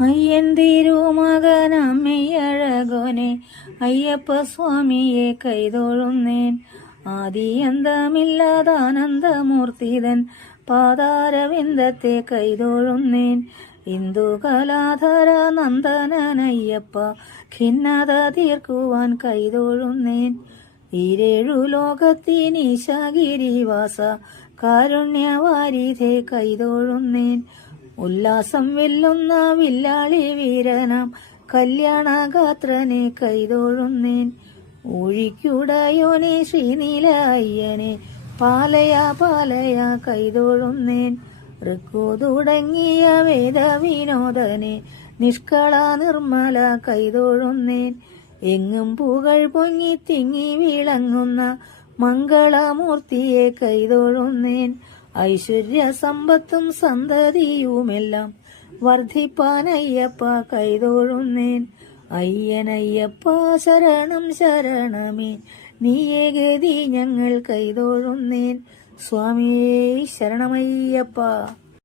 അയ്യൻ തിരുമകനമ്മയഴകോനെ അയ്യപ്പ സ്വാമിയെ കൈതൊഴുന്നേൻ. ആദിയന്തമില്ലാതാനന്ദമൂർത്തിതൻ പാതാരവിന്ദത്തെ കൈതൊഴുന്നേൻ. ഇന്ദുകലാധര നന്ദനയ്യപ്പ ഖിന്നത തീർക്കുവാൻ കൈതൊഴുന്നേൻ. ഈരേഴു ലോകത്തിനീശഗിരിവാസ കാരുണ്യവാരിധേ കൈതൊഴുന്നേൻ. ഉല്ലാസം വെല്ലുന്ന വില്ലാളി വീരനാം കല്യാണഗാത്രനെ കൈതൊഴുന്നേൻ. ഊഴിക്കുടയോനെ ശ്രീനീല അയ്യനെ പാലയ പാലയ കൈതൊഴുന്നേൻ. ഋക്കു തുടങ്ങിയ വേദവിനോദനെ നിഷ്കള നിർമ്മല കൈതൊഴുന്നേൻ. എങ്ങും പുകൾ പൊങ്ങി തിങ്ങി വിളങ്ങുന്ന മംഗളമൂർത്തിയെ കൈതൊഴുന്നേൻ. ഐശ്വര്യ സമ്പത്തും സന്തതിയുമെല്ലാം വർദ്ധിപ്പാനയ്യപ്പ കൈതൊഴുന്നേൻ. അയ്യനയ്യപ്പ ശരണം ശരണമേ നീയേ ഗതി ഞങ്ങൾ കൈതൊഴുന്നേൻ. സ്വാമിയേ ശരണമയ്യപ്പ.